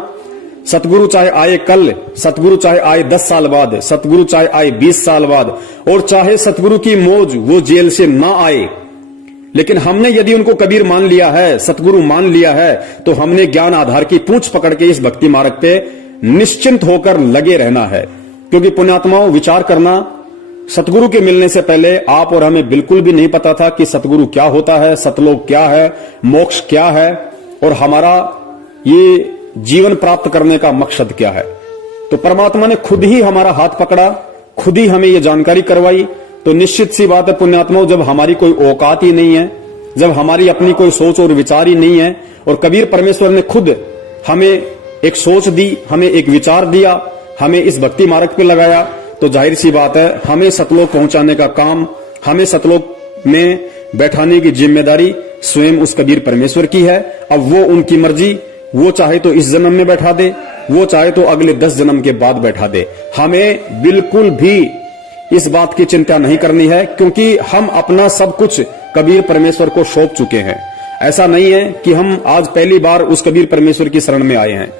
सतगुरु चाहे आए कल, सतगुरु चाहे आए 10 साल बाद, सतगुरु चाहे आए 20 साल बाद, और चाहे सतगुरु की मौज वो जेल से ना आए, लेकिन हमने यदि उनको कबीर मान लिया है, सतगुरु मान लिया है, तो हमने ज्ञान आधार की पूंछ पकड़ के इस भक्ति मार्ग पे निश्चिंत होकर लगे रहना है। क्योंकि पुण्यात्माओं, विचार करना, सतगुरु के मिलने से पहले आप और हमें बिल्कुल भी नहीं पता था कि सतगुरु क्या होता है, सतलोक क्या है, मोक्ष क्या है, और हमारा ये जीवन प्राप्त करने का मकसद क्या है। तो परमात्मा ने खुद ही हमारा हाथ पकड़ा, खुद ही हमें ये जानकारी करवाई। तो निश्चित सी बात है पुण्यात्माओं, जब हमारी कोई औकात ही नहीं है, जब हमारी अपनी कोई सोच और विचार ही नहीं है, और कबीर परमेश्वर ने खुद हमें एक सोच दी, हमें एक विचार दिया, हमें इस भक्ति मार्ग पे लगाया, तो जाहिर सी बात है हमें सतलोक पहुंचाने का काम, हमें सतलोक में बैठाने की जिम्मेदारी स्वयं उस कबीर परमेश्वर की है। अब वो उनकी मर्जी, वो चाहे तो इस जन्म में बैठा दे, वो चाहे तो अगले 10 जन्म के बाद बैठा दे। हमें बिल्कुल भी इस बात की चिंता नहीं करनी है, क्योंकि हम अपना सब कुछ कबीर परमेश्वर को सौंप चुके हैं। ऐसा नहीं है कि हम आज पहली बार उस कबीर परमेश्वर की शरण में आए हैं।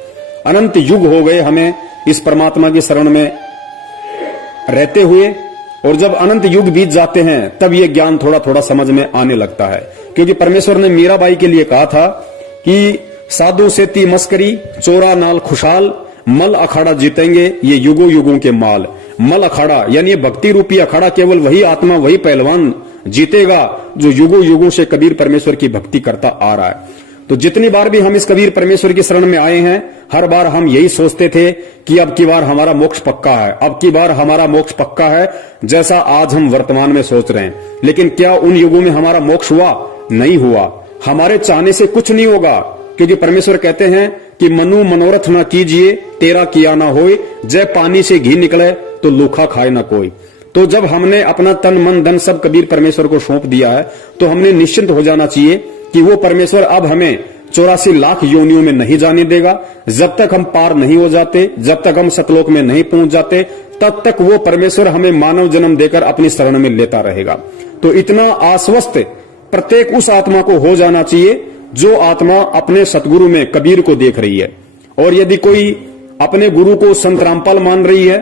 अनंत युग हो गए हमें इस परमात्मा की शरण में रहते हुए, और जब अनंत युग बीत जाते हैं तब ये ज्ञान थोड़ा थोड़ा समझ में आने लगता है। क्योंकि परमेश्वर ने मीराबाई के लिए कहा था कि साधु से ती मस्करी, चोरा नाल खुशहाल, मल अखाड़ा जीतेंगे ये युगों युगों के माल। मल अखाड़ा यानी भक्ति रूपी अखाड़ा केवल वही आत्मा, वही पहलवान जीतेगा जो युगों युगों से कबीर परमेश्वर की भक्ति करता आ रहा है। तो जितनी बार भी हम इस कबीर परमेश्वर की शरण में आए हैं, हर बार हम यही सोचते थे कि अब की बार हमारा मोक्ष पक्का है, अब की बार हमारा मोक्ष पक्का है, जैसा आज हम वर्तमान में सोच रहे हैं। लेकिन क्या उन युगों में हमारा मोक्ष हुआ? नहीं हुआ। हमारे चाहने से कुछ नहीं होगा, क्योंकि परमेश्वर कहते हैं कि मनु मनोरथ ना कीजिए, तेरा किया ना होए, जय पानी से घी निकले तो लूखा खाए ना कोई। तो जब हमने अपना तन मन धन सब कबीर परमेश्वर को सौंप दिया है, तो हमने निश्चिंत हो जाना चाहिए कि वो परमेश्वर अब हमें 84 लाख योनियों में नहीं जाने देगा। जब तक हम पार नहीं हो जाते, जब तक हम सतलोक में नहीं पहुंच जाते, तब तक वो परमेश्वर हमें मानव जन्म देकर अपनी शरण में लेता रहेगा। तो इतना आश्वस्त प्रत्येक उस आत्मा को हो जाना चाहिए जो आत्मा अपने सतगुरु में कबीर को देख रही है। और यदि कोई अपने गुरु को संत रामपाल मान रही है,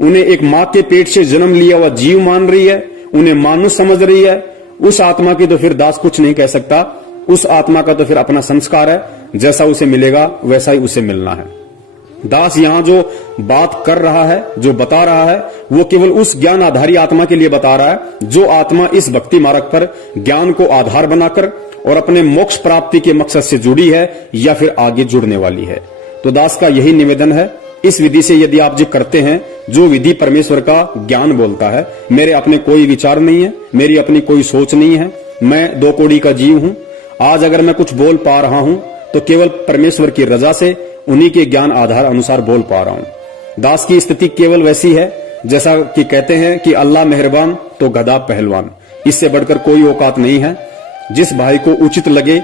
उन्हें एक मां के पेट से जन्म लिया हुआ जीव मान रही है, उन्हें मानुष समझ रही है, उस आत्मा की तो फिर दास कुछ नहीं कह सकता। उस आत्मा का तो फिर अपना संस्कार है, जैसा उसे मिलेगा वैसा ही उसे मिलना है। दास यहां जो बात कर रहा है, जो बता रहा है, वो केवल उस ज्ञान आधारी आत्मा के लिए बता रहा है जो आत्मा इस भक्ति मार्ग पर ज्ञान को आधार बनाकर और अपने मोक्ष प्राप्ति के मकसद से जुड़ी है या फिर आगे जुड़ने वाली है। तो दास का यही निवेदन है, इस विधि से यदि आप जो करते हैं, जो विधि परमेश्वर का ज्ञान बोलता है, मेरे अपने कोई विचार नहीं है, मेरी अपनी कोई सोच नहीं है, मैं 2 कौड़ी का जीव हूं। आज अगर मैं कुछ बोल पा रहा हूं तो केवल परमेश्वर की रजा से, उन्हीं के ज्ञान आधार अनुसार बोल पा रहा हूं। दास की स्थिति केवल वैसी है जैसा कि कहते हैं कि अल्लाह मेहरबान तो गधा पहलवान, इससे बढ़कर कोई औकात नहीं है। जिस भाई को उचित लगे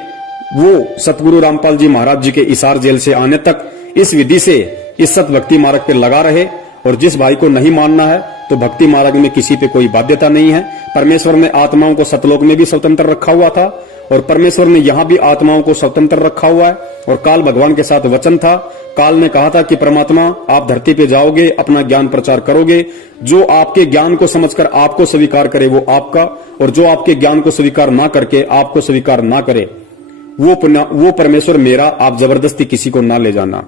वो सतगुरु रामपाल जी महाराज जी के इसार जेल से आने तक इस विधि से इस सत भक्ति मार्ग पर लगा रहे, और जिस भाई को नहीं मानना है तो भक्ति मार्ग में किसी पे कोई बाध्यता नहीं है। परमेश्वर ने आत्माओं को सतलोक में भी स्वतंत्र रखा हुआ था, और परमेश्वर ने यहां भी आत्माओं को स्वतंत्र रखा हुआ है। और काल भगवान के साथ वचन था, काल ने कहा था कि परमात्मा आप धरती पे जाओगे, अपना ज्ञान प्रचार करोगे, जो आपके ज्ञान को समझकर आपको स्वीकार करे वो आपका, और जो आपके ज्ञान को स्वीकार ना करके आपको स्वीकार ना करे वो परमेश्वर मेरा, आप जबरदस्ती किसी को ना ले जाना।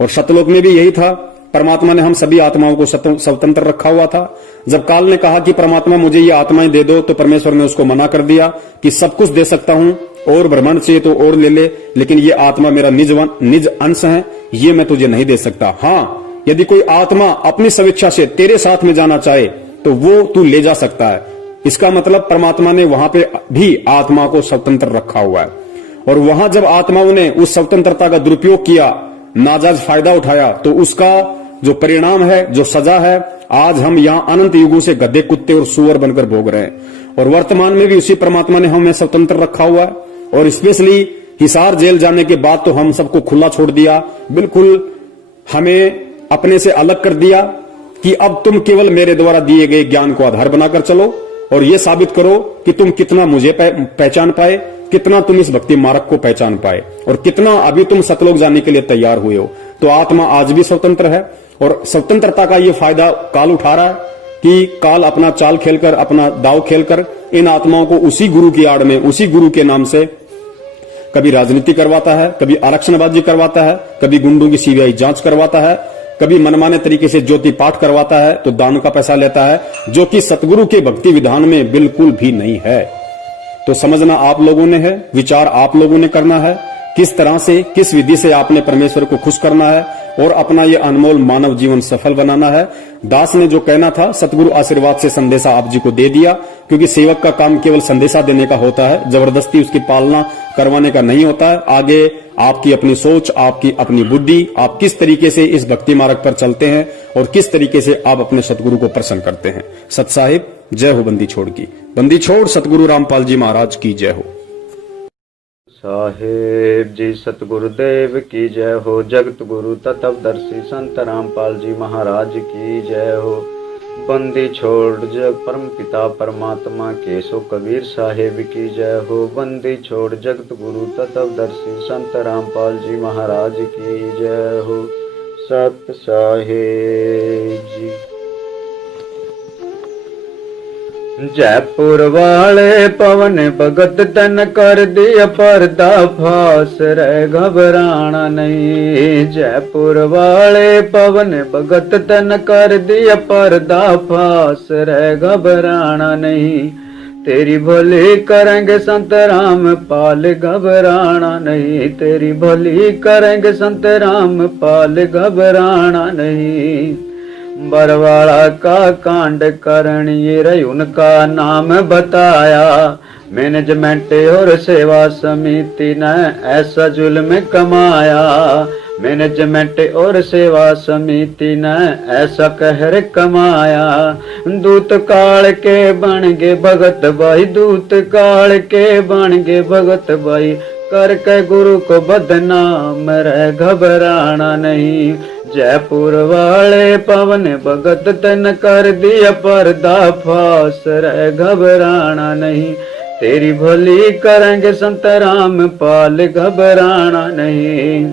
और सतलोक में भी यही था, परमात्मा ने हम सभी आत्माओं को स्वतंत्र रखा हुआ था। जब काल ने कहा कि परमात्मा मुझे ये आत्माएं दे दो, तो परमेश्वर ने उसको मना कर दिया कि सब कुछ दे सकता हूं, और ब्रह्मांड चाहिए तो और ले ले, लेकिन ये आत्मा मेरा निज अंश है, ये मैं तुझे नहीं दे सकता। हाँ, यदि कोई आत्मा अपनी स्वेच्छा से तेरे साथ में जाना चाहे तो वो तू ले जा सकता है। इसका मतलब परमात्मा ने वहां पे भी आत्मा को स्वतंत्र रखा हुआ है। और वहां जब आत्माओं ने उस स्वतंत्रता का दुरुपयोग किया, नाजायज फायदा उठाया, तो उसका जो परिणाम है, जो सजा है, आज हम यहां अनंत युगों से गधे, कुत्ते और सूअर बनकर भोग रहे हैं। और वर्तमान में भी उसी परमात्मा ने हमें स्वतंत्र रखा हुआ है। और स्पेशली हिसार जेल जाने के बाद तो हम सबको खुला छोड़ दिया, बिल्कुल हमें अपने से अलग कर दिया कि अब तुम केवल मेरे द्वारा दिए गए ज्ञान को आधार बनाकर चलो, और ये साबित करो कि तुम कितना मुझे पहचान पाए, कितना तुम इस भक्ति मार्ग को पहचान पाए, और कितना अभी तुम सतलोक जाने के लिए तैयार हुए हो। तो आत्मा आज भी स्वतंत्र है, और स्वतंत्रता का ये फायदा काल उठा रहा है कि काल अपना चाल खेलकर, अपना दाव खेलकर इन आत्माओं को उसी गुरु की आड़ में, उसी गुरु के नाम से कभी राजनीति करवाता है, कभी आरक्षणबाजी करवाता है, कभी गुंडों की सीबीआई जांच करवाता है, कभी मनमाने तरीके से ज्योति पाठ करवाता है, तो दान का पैसा लेता है, जो कि सतगुरु के भक्ति विधान में बिल्कुल भी नहीं है। तो समझना आप लोगों ने है, विचार आप लोगों ने करना है किस तरह से, किस विधि से आपने परमेश्वर को खुश करना है और अपना ये अनमोल मानव जीवन सफल बनाना है। दास ने जो कहना था, सतगुरु आशीर्वाद से संदेशा आप जी को दे दिया, क्योंकि सेवक का काम केवल संदेशा देने का होता है, जबरदस्ती उसकी पालना करवाने का नहीं होता है। आगे आपकी अपनी सोच, आपकी अपनी बुद्धि, आप किस तरीके से इस भक्ति मार्ग पर चलते हैं और किस तरीके से आप अपने सतगुरु को प्रसन्न करते हैं। सत साहिब जय हो बंदी छोड़ की। बंदी छोड़ सतगुरु रामपाल जी महाराज की जय हो। साहेब जी सतगुरुदेव की जय हो। जगत गुरु तत्वदर्शी संत रामपाल जी महाराज की जय हो। बंदी छोड़ जग परम पिता परमात्मा केशव कबीर साहेब की जय हो। बंदी छोड़ जगत गुरु तत्वदर्शी संत रामपाल जी महाराज की जय हो। सत साहेब जी। जयपुर वाले पवन भगत तन कर दिया पर्दा फास, रे घबराना नहीं। जयपुर वाले पवन भगत तन कर दिया पर्दा फास, रे घबराना नहीं। तेरी भली करेंगे संत राम पाल, घबराना नहीं। तेरी भली करेंगे संत राम पाल, घबराना नहीं। बरवाड़ा का कांड करण ये रही उनका नाम बताया। मैनेजमेंट और सेवा समिति ने ऐसा जुल्म कमाया। मैनेजमेंट और सेवा समिति ने ऐसा कहर कमाया। दूत काल के बन गए भगत भाई, दूत काल के बन गए भगत भाई। करके गुरु को बदनाम, रे घबराना नहीं। जयपुर वाले पवन भगत तन कर दिया पर्दा फास, रे घबराना नहीं। तेरी भली करेंगे संत राम पाल, घबराना नहीं।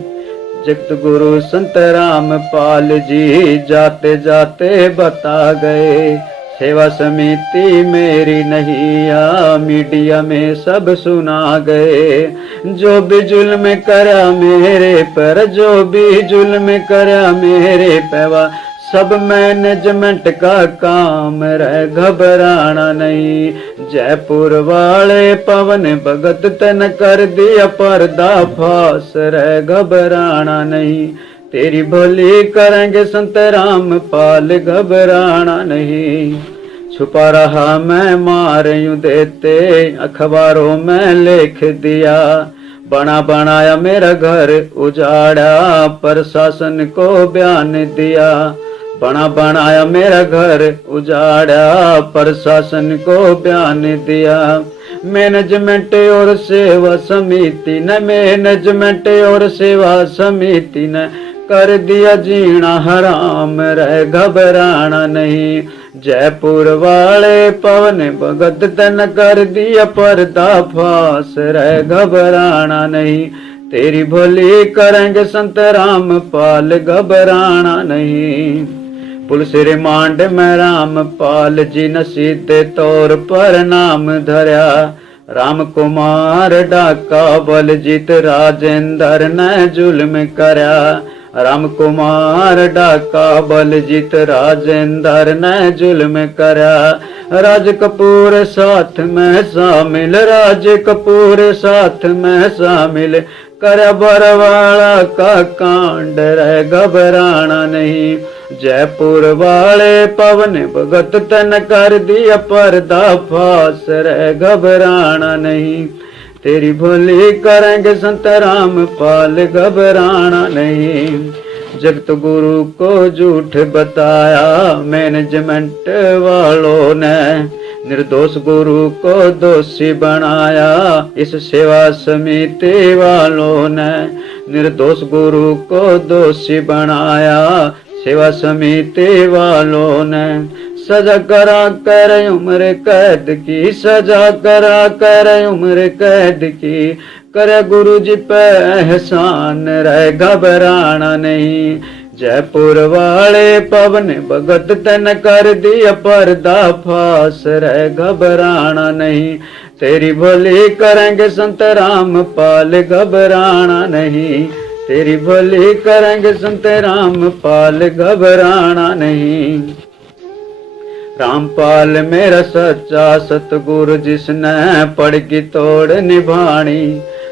जगत गुरु संत राम पाल जी जाते जाते बता गए, सेवा समिति मेरी नहीं आ, मीडिया में सब सुना गए। जो भी जुल्म करा मेरे पर, जो भी जुल्म करा मेरे पैवा, सब मैनेजमेंट का काम, रे घबराना नहीं। जयपुर वाले पवन भगत तन कर दिया पर्दा फास, रे घबराना नहीं। तेरी भली करेंगे संत राम पाल, घबराना नहीं। छुपा रहा मैं मार यूं देते, अखबारों में लिख दिया। बना बनाया मेरा घर उजाड़ा, प्रशासन को बयान दिया। बना बनाया मेरा घर उजाड़ा, प्रशासन को बयान दिया। मैनेजमेंट और सेवा समिति ने, मैनेजमेंट और सेवा समिति ने कर दिया जीना हराम, रे घबराना नहीं। जयपुर वाले पवन भगत तन कर दिया पर्दा फास, रे घबराना नहीं। तेरी भली करेंगे संत राम पाल, घबराना नहीं। पुलिस रिमांड में राम पाल जी ने सीधे तौर पर नाम धरा। राम कुमार डाका बलजीत राजेंद्र ने जुल्म करा। राम कुमार डाका बलजीत राजेंद्र ने जुल्म करा। राज कपूर साथ में शामिल, राज कपूर साथ में शामिल। कर बरवाड़ा का कांड, रे घबराना नहीं। जयपुर वाले पवन भगत तन कर दिया पर्दा फास, रे घबराना नहीं। तेरी भली करेंगे संत राम पाल, घबराना नहीं। जगत गुरु को झूठ बताया मैनेजमेंट वालों ने, निर्दोष गुरु को दोषी बनाया इस सेवा समिति वालों ने। निर्दोष गुरु को दोषी बनाया सेवा समिति वालों ने। सजा करा कर उम्र कैद की, सजा करा कर उम्र कैद की। करे गुरु जी पे एहसान, रे घबराना नहीं। जयपुर वाले पवन भगत तन कर दिया पर्दा फास, रे घबराना नहीं। तेरी भली करेंगे संत राम पाल, घबराना नहीं। तेरी भली करेंगे संत राम पाल, घबराना नहीं। रामपाल मेरा सच्चा सतगुरु जिसने पड़ की तोड़ निभानी।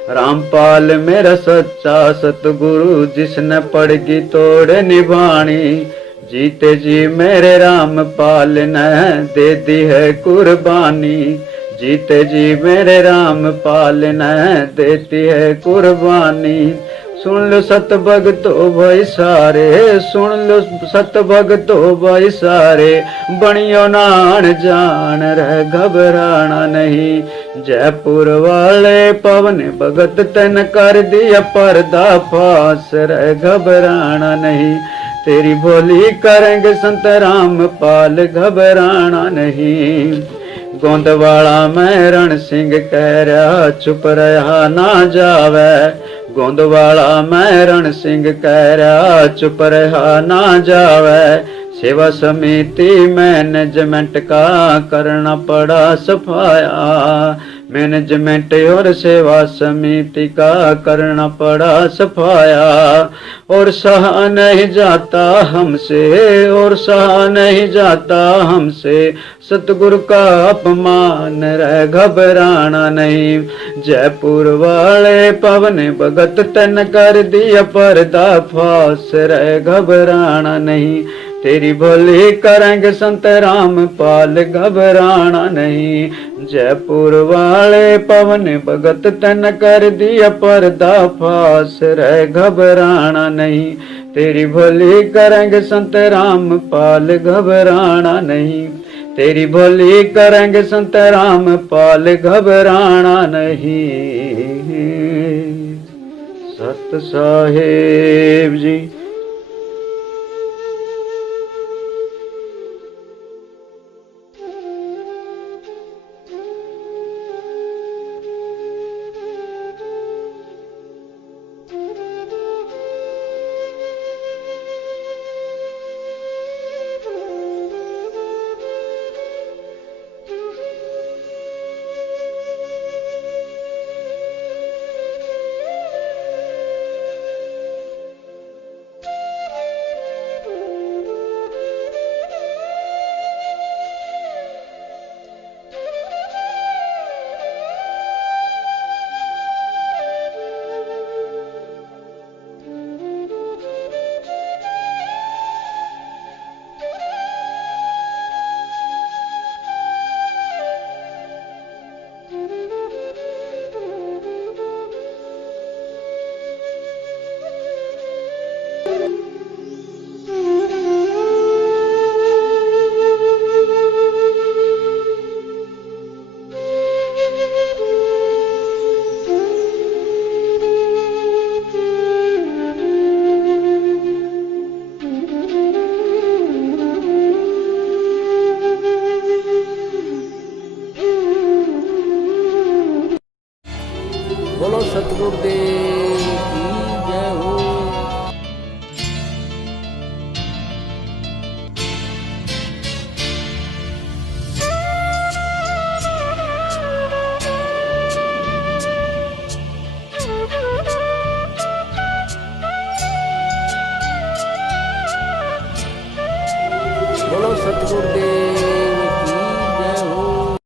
रामपाल मेरा सच्चा सतगुरु, जिसने पड़गी तोड़ निभानी। जीते जी मेरे रामपाल ने दे दी है कुर्बानी। जीते जी मेरे रामपाल ने देती है कुर्बानी। सुन लो सत भगतो भाई सारे, सुन लो सत भगतो भाई सारे, बनियो नान जान रह घबराना नहीं। जयपुर वाले पवन भगत तन कर दिया पर्दा फास, रह घबराना नहीं। तेरी भोली करेंगे संत रामपाल, घबराना नहीं। गोंदवाला में रण सिंह कह रहा, चुप रहा ना जावे। गोंदवाला में रण सिंह कह रहा, चुप रहा ना जावे। सेवा समिति मैनेजमेंट का करना पड़ा सफाया। मैनेजमेंट और सेवा समिति का करना पड़ा सफाया। और सहा नहीं जाता हमसे, और सहा नहीं जाता हमसे, सतगुरु का अपमान, रह घबराना नहीं। जयपुर वाले पवन भगत तन कर दिया पर्दा फास, रह घबराना नहीं। तेरी भोली करेंगे संत रामपाल, घबराना नहीं। जयपुर वाले पवन भगत तन कर दिया पर्दा फास, रह घबराना नहीं। तेरी भोली करेंगे संत रामपाल, घबराना नहीं। तेरी भोली करेंगे संत रामपाल, घबराना नहीं। सत साहेब जी। बोलो सतगुरुदेव की जय हो। बोलो सतगुरुदेव